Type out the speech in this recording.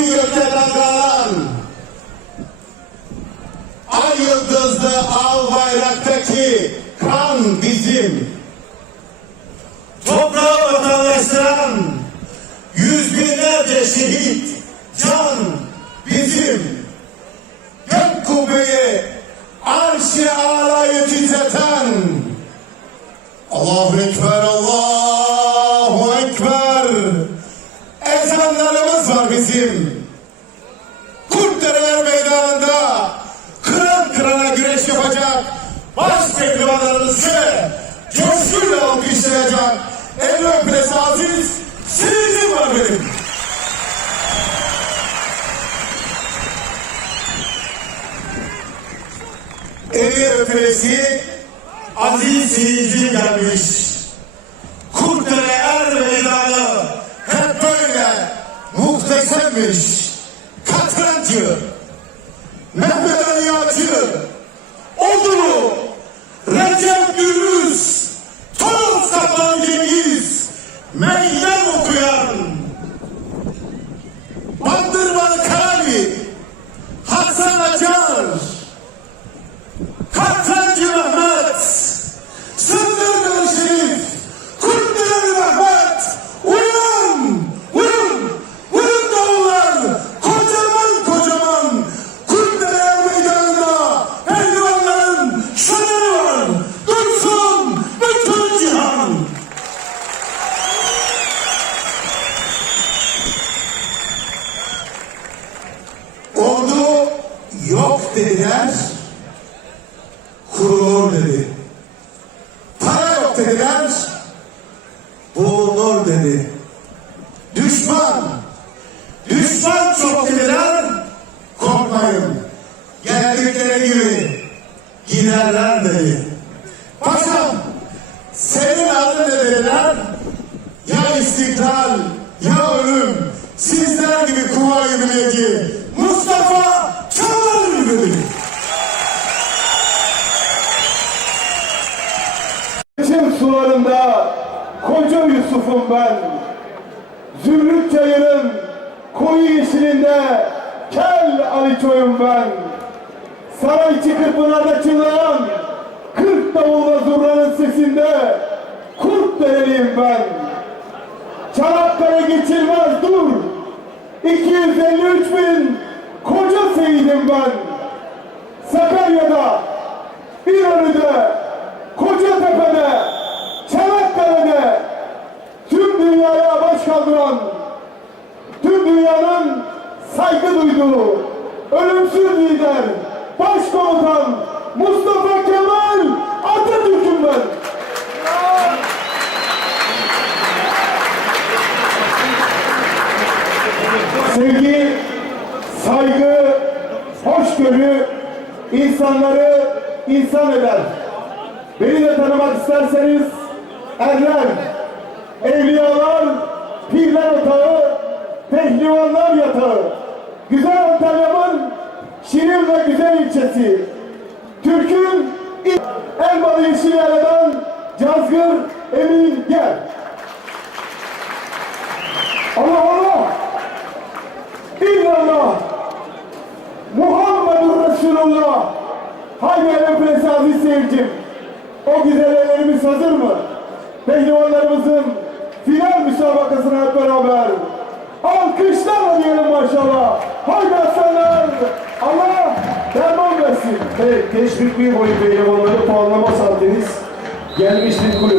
Mavi gökte dalgalan Ay yıldızlı al bayraktaki kan bizim. Toprağı vatandaştıran Yüz binlerce şehit can bizim. Gök kubbeyi arş-ı alayı titreten Allahu Ekber, bizim Kurtdereler meydanında Kıran kırana güreş yapacak. Baş pehlivanlarımızı Coşkuyla alkışlayacak. El öpülesi aziz Sizin var benim. Eli öpülesi Aziz Seyirci muhteşemmiş Katrancı Mehmet Ali Ağacı Odulu Recep Gürüz Toros Kaplan Cengiz Meydan dediler, kurulur dedi. Para yok dediler, bulunur dedi. Düşman, düşman çok dediler, korkmayın. Geldikleri gibi giderler dedi. Paşam, senin adın dediler? Ya istiklal, ya ölüm, sizler gibi kuvayı milleti, Mustafa Kemal dedi. Çın sularında koca Yusuf'um ben. Zümrüt çayının koyu yeşilinde kel Aliço'yum ben. Saray Kırpınar'da çınlayan kırk davulla zurnanın sesinde kurt dereliyim ben. Çanakkale geçilmez dur. 253 bin koca seyidim ben. Sakarya'da, İnönü'de, Kocatepe'de, Çanakkale'de tüm dünyaya baş kaldıran, tüm dünyanın saygı duyduğu ölümsüz lider, başkomutan Mustafa saygı, hoşgörü insanları insan eder. Beni de tanımak isterseniz erler, evliyalar, pirler otağı, pehlivanlar yatağı, güzel Antalya'mın şirin ve güzel ilçesi, Türk'ün Elmalı Yeşilyaya'dan Cazgır Emin Gel. Allah Allah! İllallah! Haydi el öpülesi aziz seyircim! O güzel ellerimiz hazır mı? Pehlivanlarımızın final müsabakasına hep beraber alkışlarla diyelim maşallah. Haydi aslanlar! Allah derman versin. Evet, teşvik bir boyu pehlivanları puanlama saatiniz gelmiştir kul.